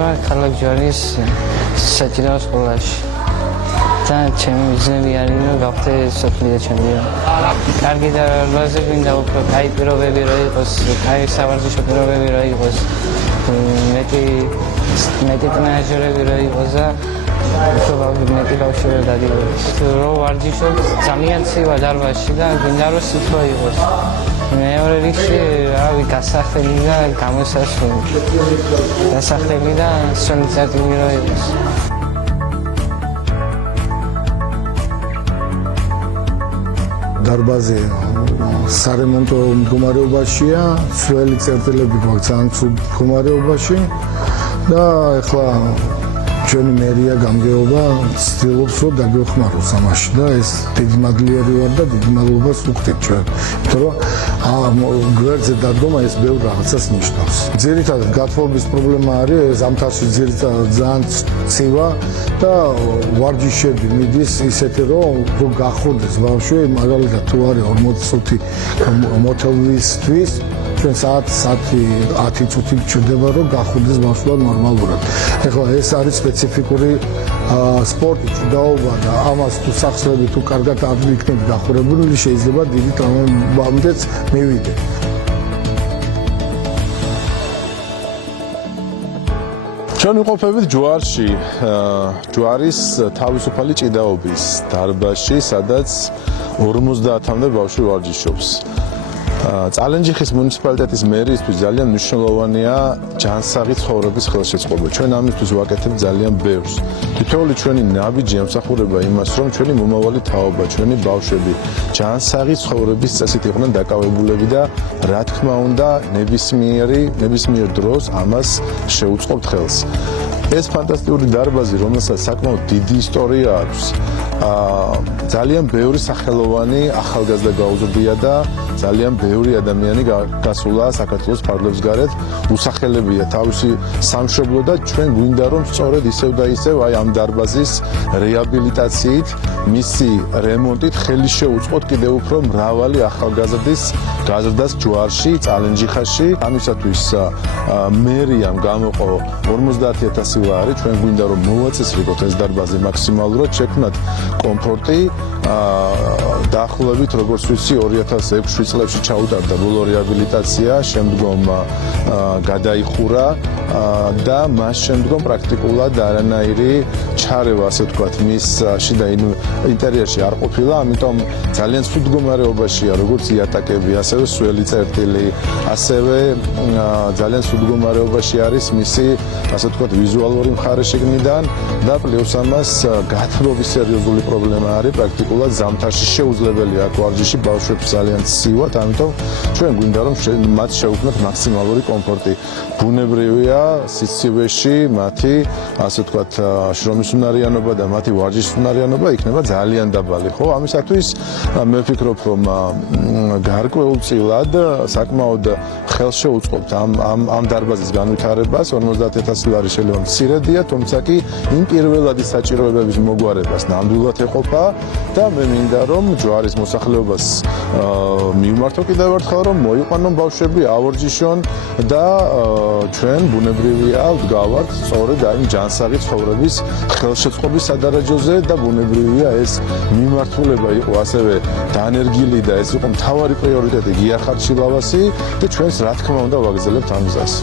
ვარ ქალაქ ჯვარის საჭიროების სკოლაში. და ჩემი მიზნები არის რომ გავხდე სოფლიო ჩემპიონი. კარგი დარბაზი მინდა უფრო კაი პირობები რომ იყოს, კაი სავარჯიშო პირობები რომ იყოს, მეტი ტრენაჟერები რომ იყოს და მეტი ბავშვები დადიოდეს. რო ვარჯიშობ ძალიან ცივა დარბაზში და მინდა რომ სითბო იყოს. მეორე რიგში რავი გასახელი და გამოსასვლელი. გასახელი და სოლიძარული რომ იყოს. დარბაზი სარემონტო მდგომარეობაშია, ძველი წერტილები გვაქვს ძალიან ცუდ მდგომარეობაში და ეხლა ჩვენი მერია გამგეობა ცდილობს რომ დაგვეხმაროს ამაში და ეს დიდი მადლიერი ვარ და დიდი მადლობას ვუხდით ჩვენ. იმიტომ რომ გვერდზე დადგომა ეს ბევრ რაღაცას ნიშნავს. ძირითადად გათხოვების პრობლემა არის ზამთარში ძირითადად ძალიან ცივა და ვარჯიშები მიდის ისეთი რომ გახურდეს ბავშვი, მაგალითად თუ არის 45 მოთელვისთვის ჩვენ საათი 10 წუთი გჭირდება რომ გახურდეს ბავშვი ნორმალურად. ეხლა ეს არის სპეციფიკური სპორტი, ჭიდაობა და ამას თუ სახსრები თუ კარგად არ იქნება გახურებული, შეიძლება დიდი ტრავმებამდეც მივიდეთ. ჩვენ ვიყოფებით ჯვარში, ჯვარის თავისუფალი ჭიდაობის დარბაზში, სადაც 50-მდე ბავშვი ვარჯიშობს. წალენჯიხის მუნიციპალიტეტის მერისთვის ძალიან მნიშვნელოვანია ჯანსაღი ცხოვრების ხელშეწყობა. ჩვენ ამისთვის ვაკეთებთ ძალიან ბევრს. თითოეული ჩვენი ნაბიჯი ემსახურება იმას, რომ ჩვენი მომავალი თაობა, ჩვენი ბავშვები ჯანსაღი ცხოვრების წესით იყვნენ დაკავებულები და რა თქმა უნდა, ნებისმიერ დროს ამას შეუწყობთ ხელს. ეს ფანტასტიკური დარბაზი, რომელსაც საკმაოდ დიდი ისტორია აქვს, ძალიან ბევრი სახელოვანი ახალგაზრდა გაუზრდია და ძალიან ბევრი ადამიანი გასულა საქართველოს ფარგლებს გარეთ, უსახელებია თავისი სამშობლო და ჩვენ გვინდა რომ სწორედ ისევ და ისევ აი ამ დარბაზის რეაბილიტაციით, მისი რემონტით ხელი შეუწყოთ კიდევ უფრო მრავალი ახალგაზრდის გაზრდას ჯვარში, წალენჯიხაში. ამისათვის მერიამ გამოყო 50,000 ლარი. ჩვენ გვინდა რომ მოვაწესრიგოთ ეს დარბაზი მაქსიმალურად, შექმნათ კომფორტი. დაახლოებით როგორც ვიცი 2006 წლებში ჩაუტარდა ბოლო რეაბილიტაცია, შემდგომ გადაიხურა და მას შემდგომ პრაქტიკულად არანაირი ჩარევა, ასე ვთქვათ, მის შიდა ინტერიერში არ ყოფილა, ამიტომ ძალიან ცუდ მდგომარეობაშია როგორც იატაკები, ასევე სველი წერტილი, ასევე ძალიან ცუდ მდგომარეობაში არის მისი, ასე ვთქვათ, ვიზუალური მხარე შიგნიდან და პლუს ამას გათბობის სერიოზული პრობლემა არის, პრაქტიკულად ზამთარში შეუძლებელია აქ ვარჯიში ბავშვებს ძალიან ცივად, ამიტომ ჩვენ გვინდა რომ მათ შევქმნათ მაქსიმალური კომფორტი. ბუნებრივია სიცივეში მათი, ასე ვთქვათ, შრომის უნარიანობა და მათი ვარჯიშის უნარიანობა იქნება ძალიან დაბალი, ხო? ამისათვის მე ვფიქრობ, რომ გარკვეულწილად საკმაოდ ხელს შეუწყობთ ამ დარბაზის განვითარებას. 50,000 ლარი შეიძლება მცირედია, თუმცა კი იმ პირველადი საჭიროებების მოგვარებას ნამდვილად ეყოფა და მე მინდა რომ ჯვარის მოსახლეობას მივმართო კიდევ ერთხელ რომ მოიყვანონ ბავშვები, ავორჯიშონ და ჩვენ ბუნებრივია ვდგავართ სწორედ აი ჯანსაღი ცხოვრების ხელშეწყობის სადარაჯოზე და ბუნებრივია ეს მიმართულება იყო ასევე დანერგილი და ეს იყო მთავარი პრიორიტეტი გიახარჩილავასი და ჩვენს რა თქმა უნდა ვაგრძელებთ ამ გზას.